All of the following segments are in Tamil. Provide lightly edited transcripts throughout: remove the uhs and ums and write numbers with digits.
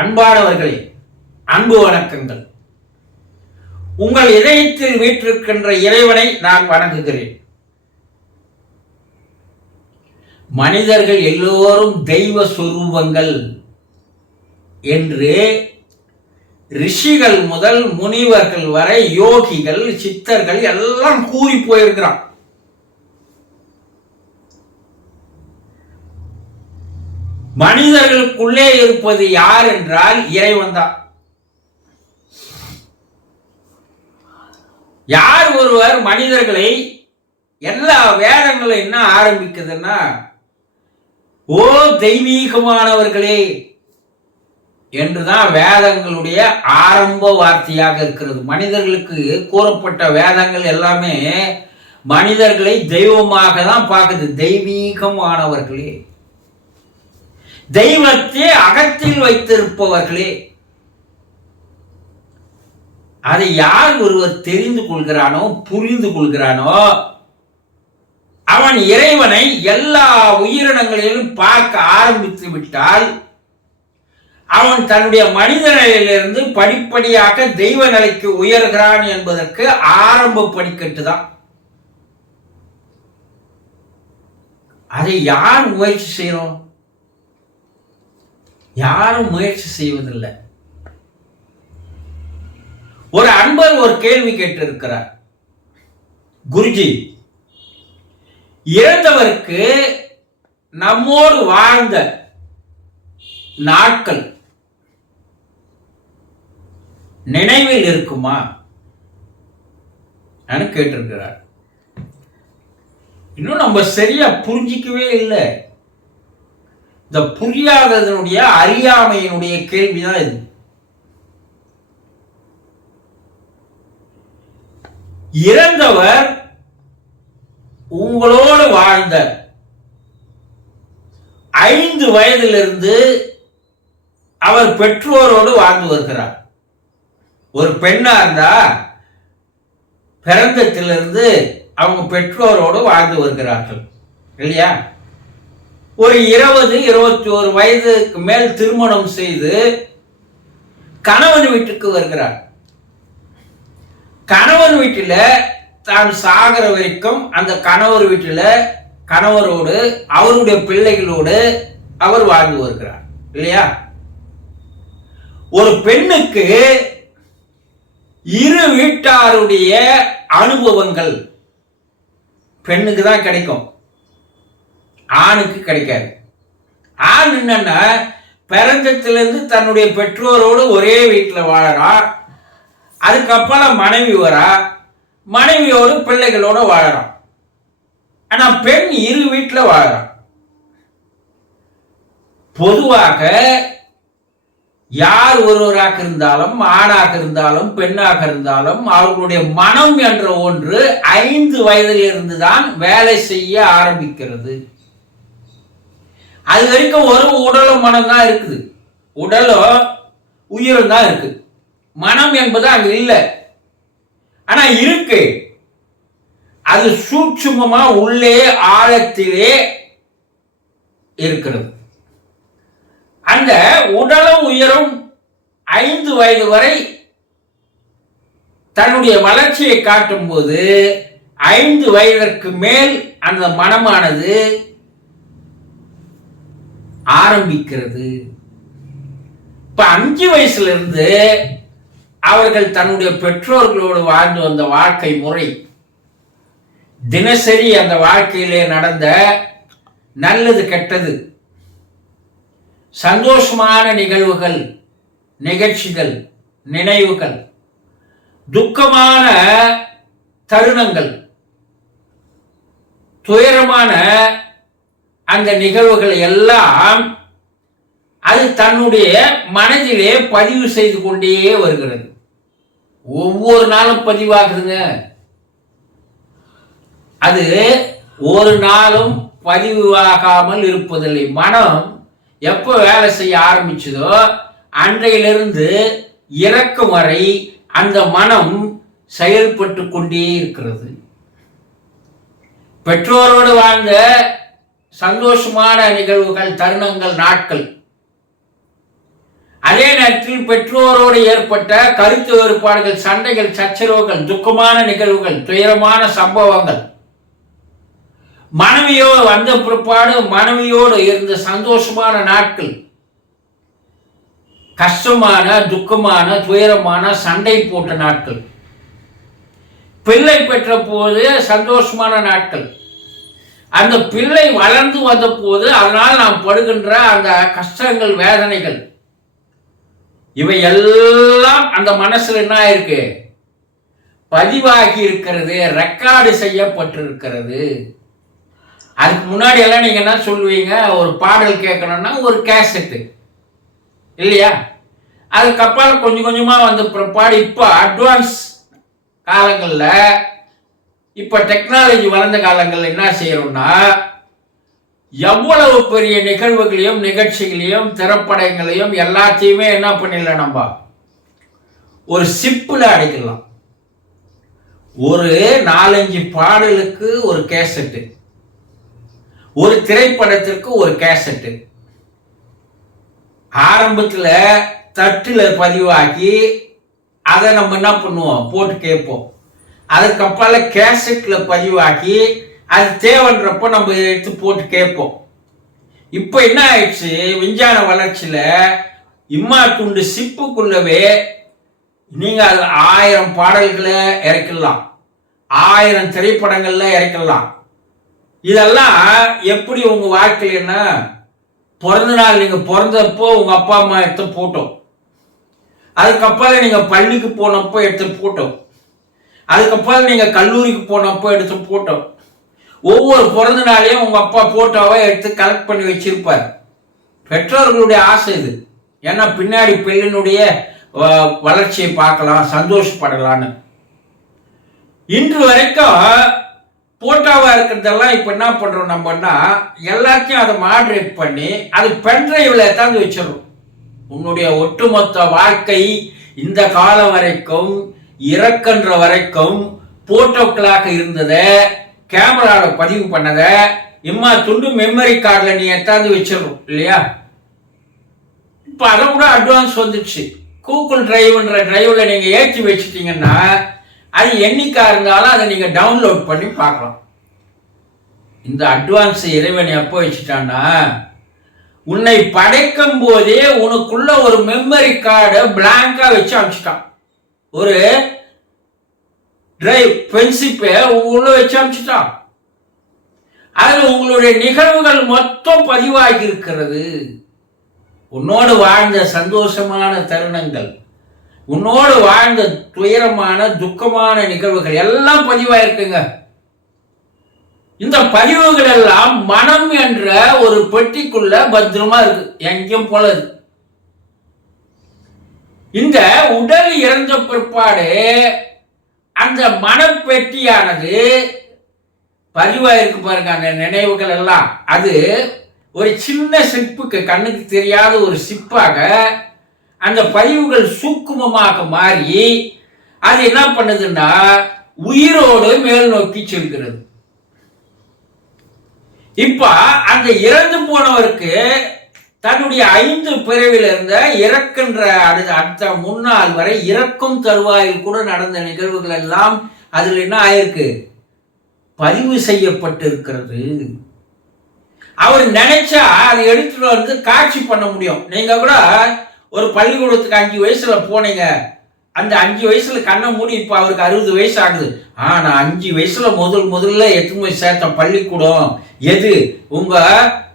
அன்பானவர்களே, அன்பு வணக்கங்கள். உங்கள் இதயத்தில் வீற்றிருக்கின்ற இறைவனை நான் வணங்குகிறேன். மனிதர்கள் எல்லோரும் தெய்வ சொரூபங்கள் என்று ரிஷிகள் முதல் முனிவர்கள் வரை யோகிகள் சித்தர்கள் எல்லாம் கூறி போயிருக்கிறான். மனிதர்களுக்குள்ளே இருப்பது யார் என்றால் இறைவன் தான். யார் ஒருவர் மனிதர்களை எல்லா வேதங்களும் என்ன ஆரம்பிக்குதுன்னா, ஓ தெய்வீகமானவர்களே என்றுதான் வேதங்களுடைய ஆரம்ப வார்த்தையாக இருக்கிறது. மனிதர்களுக்கு கூறப்பட்ட வேதங்கள் எல்லாமே மனிதர்களை தெய்வமாக தான் பார்க்குது. தெய்வீகமானவர்களே, தெய்வத்தை அகத்தில் வைத்திருப்பவர்களே. அதை யார் ஒருவர் தெரிந்து கொள்கிறானோ, புரிந்து கொள்கிறானோ, அவன் இறைவனை எல்லா உயிரினங்களிலும் பார்க்க ஆரம்பித்து விட்டால் அவன் தன்னுடைய மனித நிலையிலிருந்து படிப்படியாக தெய்வ நிலைக்கு உயர்கிறான் என்பதற்கு ஆரம்ப படிக்கட்டு தான். அதை யார் முயற்சி செய்யறோம்? யாரும் முயற்சி செய்வதில்லை. ஒரு அன்பர் ஒரு கேள்வி கேட்டிருக்கிறார். குருஜி, இறந்தவருக்கு நம்மோடு வாழ்ந்த நாட்கள் நினைவில் இருக்குமா கேட்டிருக்கிறார். இன்னும் நம்ம சரியா புரிஞ்சிக்கவே இல்லை. இந்த புரியாததனுடைய அறியாமையினுடைய கேள்விதான் இது. இறந்தவர் உங்களோடு வாழ்ந்த 5 வயதிலிருந்து அவர் பெற்றோரோடு வாழ்ந்து வருகிறார். ஒரு பெண்ணா இருந்தா பிறந்தத்திலிருந்து அவங்க பெற்றோரோடு வாழ்ந்து வருகிறார்கள் இல்லையா? ஒரு 20-21 வயதுக்கு மேல் திருமணம் செய்து கணவன் வீட்டுக்கு வருகிறார். கணவன் வீட்டில் தான் சாகிற வரைக்கும் அந்த கணவர் வீட்டில் கணவரோடு அவருடைய பிள்ளைகளோடு அவர் வாழ்ந்து வருகிறார் இல்லையா? ஒரு பெண்ணுக்கு இரு வீட்டாருடைய அனுபவங்கள் பெண்ணுக்கு தான் கிடைக்கும், ஆணுக்கு கிடைக்காது. ஆண் என்னன்னா பிறந்தத்திலிருந்து தன்னுடைய பெற்றோரோடு ஒரே வீட்டில் வாழறான். அதுக்கப்புறம் மனைவி வரா, மனைவியோடு பிள்ளைகளோடு வாழறான். ஆனா பெண் இரு வீட்டில் வாழறான். பொதுவாக யார் ஒருவராக இருந்தாலும், ஆணாக இருந்தாலும் பெண்ணாக இருந்தாலும், அவர்களுடைய மனம் என்ற ஒன்று 5 வயதில் இருந்துதான் வேலை செய்ய ஆரம்பிக்கிறது. அது வரைக்கும் ஒரு உடலும் மனம் தான் இருக்குது. உடலும் உயிரும் தான் இருக்கு. மனம் என்பது அங்க இல்லை. ஆனா இருக்கு. அது சூட்சுமமா உள்ளே ஆழத்திலே இருக்கிறது. அந்த உடலும் உயிரும் 5 வயது வரை தன்னுடைய வளர்ச்சியை காட்டும் போது 5 வயதிற்கு மேல் அந்த மனமானது ஆரம்பிக்கிறது. இப்ப 5 வயசுல இருந்து அவர்கள் தன்னுடைய பெற்றோர்களோடு வாழ்ந்து வந்த வாழ்க்கை முறை, தினசரி அந்த வாழ்க்கையிலே நடந்த நல்லது கெட்டது, சந்தோஷமான நிகழ்வுகள், நிகழ்ச்சிகள், நினைவுகள், துக்கமான தருணங்கள், துயரமான அந்த நிகழ்வுகள் எல்லாம் அது தன்னுடைய மனதிலே பதிவு செய்து கொண்டே வருகிறது. ஒவ்வொரு நாளும் பதிவாகுதுங்க. அது ஒரு நாளும் பதிவாகாமல் இருப்பதில்லை. மனம் எப்போ வேலை செய்ய ஆரம்பிச்சதோ அன்றையிலிருந்து இறக்கும் வரை அந்த மனம் செயல்பட்டு கொண்டே இருக்கிறது. பெற்றோரோடு வாழ்ந்த சந்தோஷமான நிகழ்வுகள், தருணங்கள், நாட்கள், அதே அதே நேரத்தில் பெற்றோரோடு ஏற்பட்ட கருத்து வேறுபாடுகள், சண்டைகள், சச்சரவுகள், துக்கமான நிகழ்வுகள், துயரமான சம்பவங்கள், மனைவியோ வந்த பிற்பாடு மனைவியோடு இருந்த சந்தோஷமான நாட்கள், கஷ்டமான, துக்கமான, துயரமான, சண்டை போட்ட நாட்கள், பிள்ளை பெற்ற போது சந்தோஷமான நாட்கள், அந்த பிள்ளை வளர்ந்து வந்த போது அதனால் நாம் படுகின்ற அந்த கஷ்டங்கள், வேதனைகள், இவை எல்லாம் அந்த மனசுல என்ன இருக்கு? பதிவாகி இருக்கிறது, ரெக்கார்டு செய்யப்பட்டிருக்கிறது. அதுக்கு முன்னாடி எல்லாம் நீங்க என்ன சொல்லுவீங்க? ஒரு பாடல் கேட்கணும்னா ஒரு கேசட்டு இல்லையா? அதுக்கப்புறம் கொஞ்சம் கொஞ்சமா வந்த பிற்பாடு இப்ப அட்வான்ஸ் காலங்கள்ல, இப்ப டெக்னாலஜி வளர்ந்த காலங்கள்ல என்ன செய்யறோம்னா, எவ்வளவு பெரிய நிகழ்வுகளையும், நிகழ்ச்சிகளையும், திரைப்படங்களையும் எல்லாத்தையுமே என்ன பண்ணிடலாம்? நம்ம ஒரு சிப்புல அடைக்கலாம். ஒரு 4-5 பாடலுக்கு ஒரு கேசட்டு, ஒரு திரைப்படத்திற்கு ஒரு கேசட்டு, ஆரம்பத்துல தட்டுல பதிவாக்கி அதை நம்ம என்ன பண்ணுவோம்? போட்டு கேட்போம். அதுக்கப்புறம் கேசட்ல பதிவாக்கி அது தேவைன்றப்ப நம்ம எடுத்து போட்டு கேட்போம். இப்ப என்ன ஆயிடுச்சு? விஞ்ஞான வளர்ச்சியில இம்மா துண்டு சிப்புக்குள்ளவே நீங்க அது 1000 பாடல்களை இறக்கலாம், 1000 திரைப்படங்கள்ல இறக்கலாம். இதெல்லாம் எப்படி உங்க வாழ்க்கையில் என்ன? பிறந்த நாள் நீங்க பிறந்தப்போ உங்க அப்பா அம்மா எடுத்த போட்டோம், அதுக்கப்புறம் நீங்க பள்ளிக்கு போனப்போ எடுத்த போட்டோம், அதுக்கப்புறம் நீங்க கல்லூரிக்கு போனப்போ எடுத்த போட்டோம். ஒவ்வொரு பிறந்த நாளையும் உங்க அப்பா போட்டோவை எடுத்து கலெக்ட் பண்ணி வச்சிருப்பார். பெற்றோர்களுடைய ஆசை இது. ஏன்னா பின்னாடி பிள்ளையினுடைய வளர்ச்சியை பார்க்கலாம், சந்தோஷப்படலான்னு. இன்று வரைக்கும் போட்டோவா இருக்கிறதெல்லாம் இப்ப என்ன பண்றோம் நம்மன்னா, எல்லாத்தையும் அதை மாடரேட் பண்ணி அது பென்ட்ரைவ்ல எடுத்தாந்து வச்சிடறோம். உன்னுடைய ஒட்டுமொத்த வாழ்க்கை இந்த காலம் வரைக்கும், இறக்கின்ற வரைக்கும் போட்டோக்களாக இருந்ததை கேமரால பதிவு பண்ணதை இம்மா துண்டு மெமரி கார்டுல நீ எடுத்தாந்து வச்சிடறோம் இல்லையா? இப்ப அதை விட அட்வான்ஸ் வந்துடுச்சு. கூகுள் டிரைவ்ன்ற டிரைவ்ல நீங்க ஏற்றி வச்சுட்டீங்கன்னா அது என்னைக்கா இருந்தாலும் அதை நீங்க டவுன்லோட் பண்ணி பார்க்கலாம். இந்த அட்வான்ஸ் இறைவன் எப்போ வச்சுட்டான்னா, உன்னை படைக்கும் போதே உனக்குள்ள ஒரு மெமரி கார்டை பிளாங்கா வச்சு அனுப்பிச்சிட்டான். ஒரு டிரைவ் பென்சிப்பை உள்ள வச்சு அனுப்பிச்சிட்டான். அதுல உங்களுடைய நிகழ்வுகள் மொத்தம் பதிவாகி இருக்கிறது. உன்னோடு வாழ்ந்த சந்தோஷமான தருணங்கள், உன்னோடு வாழ்ந்த துயரமான, துக்கமான நிகழ்வுகள் எல்லாம் பதிவாயிருக்குங்க. இந்த பதிவுகள் எல்லாம் மனம் என்ற ஒரு பெட்டிக்குள்ள பத்திரமா இருக்கு, எங்கேயும் போல. இந்த உடல் இறந்த பிற்பாடு அந்த மனப்பெட்டியானது பதிவாயிருக்கு பாருங்க. அந்த நினைவுகள் எல்லாம் அது ஒரு சின்ன சிப்புக்கு, கண்ணுக்கு தெரியாத ஒரு சிப்பாக அந்த பதிவுகள் சூக்குமமாக மாறி அது என்ன பண்ணுதுன்னா உயிரோடு மேல் நோக்கி செல்கிறது. இப்ப அந்த இறந்து போனவருக்கு தன்னுடைய 5 பிறவில இருந்த இறக்கின்ற அடுத்த முன்னாள் வரை இறக்கும் தருவாயில் கூட நடந்த நிகழ்வுகள் எல்லாம் அதுல என்ன ஆயிருக்கு? பதிவு செய்யப்பட்டிருக்கிறது. அவர் நினைச்சா அதை எடுத்துட்டு வந்து காட்சி பண்ண முடியும். நீங்க கூட ஒரு பள்ளிக்கூடத்துக்கு 5 வயசுல போனீங்க, அந்த 5 வயசுல கண்ணை மூடி இப்ப அவருக்கு 60 வயசு ஆகுது. ஆனா 5 வயசுல முதல்ல எத்தனை போய் சேர்த்த பள்ளிக்கூடம் எது? உங்க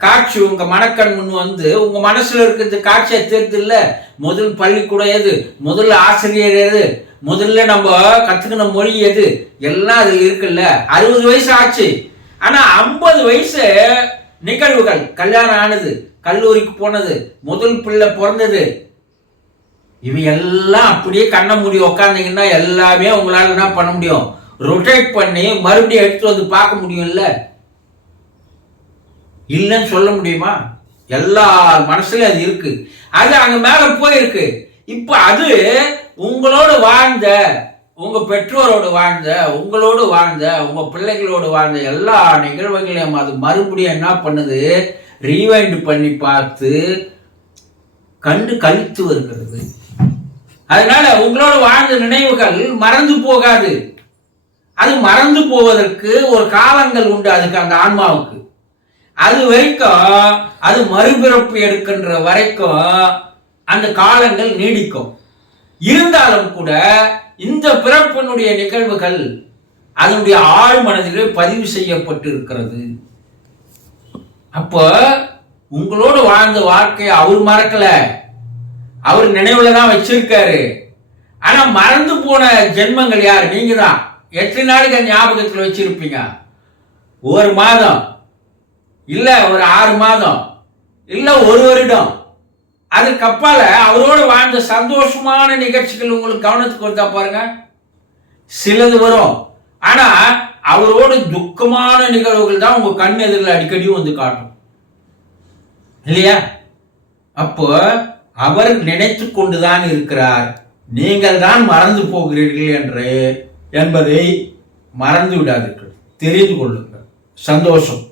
காட்சி உங்க மனக்கண் முன் வந்து உங்க மனசுல இருக்கிறது காட்சியை தெரியுது இல்ல? முதல் பள்ளிக்கூடம் எது? முதல்ல ஆசிரியர் எது? முதல்ல நம்ம கத்துக்கின மொழி எது? எல்லாம் அது இருக்குல்ல. 60 வயசு ஆச்சு. ஆனா 50 வயசு நிகழ்வுகள், கல்யாணம் ஆனது, கல்லூரிக்கு போனது, முதல் பிள்ளை பிறந்தது, இவை எல்லாம் அப்படியே கண்ண மூடி உக்காந்தீங்கன்னா எல்லாமே உங்களால என்ன பண்ண முடியும்? ரொட்டேட் பண்ணி மறுபடியும் எடுத்து வந்து பார்க்க முடியும்ல? இல்லைன்னு சொல்ல முடியுமா? எல்லா மனசுலயும் அது இருக்கு. அது அங்க மேல போயிருக்கு. இப்ப அது உங்களோடு வாழ்ந்த, உங்க பெற்றோரோடு வாழ்ந்த, உங்களோடு வாழ்ந்த, உங்க பிள்ளைகளோடு வாழ்ந்த எல்லா நிகழ்வுகளையும் அது மறுபடியும் என்ன பண்ணுது? ரீவைண்ட் பண்ணி பார்த்து கண்டு கழித்து வருகிறது. அதனால உங்களோட வாழ்ந்த நினைவுகள் மறந்து போகாது. அது மறந்து போவதற்கு ஒரு காலங்கள் உண்டு அதுக்கு, அந்த ஆன்மாவுக்கு. அது வரைக்கும், அது மறுபிறப்பு எடுக்கின்ற வரைக்கும் அந்த காலங்கள் நீடிக்கும். இருந்தாலும் கூட இந்த பிறப்பினுடைய நிகழ்வுகள் அதனுடைய ஆழ் மனதிலே பதிவு செய்யப்பட்டு இருக்கிறது. அப்போ உங்களோடு வாழ்ந்த வாழ்க்கையை அவர் மறக்கல, அவர் நினைவுல தான் வச்சிருக்காரு. ஆனா மறந்து போன ஜென்மங்கள் யாரு? நீங்க தான். எத்தனை நாளைக்கு ஞாபகத்தில் வச்சிருப்பீங்க? ஒரு மாதம், இல்ல ஒரு 6 மாதம், இல்ல ஒரு வருடம். அதுக்கு அப்பால அவரோடு வாழ்ந்த சந்தோஷமான நிகழ்ச்சிகள் உங்களுக்கு கவனத்துக்கு வருதா பாருங்க. சிலது வரும், ஆனா அவரோடு துக்கமான நிகழ்வுகள் தான் உங்க கண் எதிரில் அடிக்கடி வந்து காட்டும், இல்லையா? அப்போ அவர் நினைத்து கொண்டுதான் இருக்கிறார், நீங்கள் தான் மறந்து போகிறீர்கள் என்பதை மறந்து விடாதீர்கள், தெரிந்து கொள்ளுங்கள். சந்தோஷம்.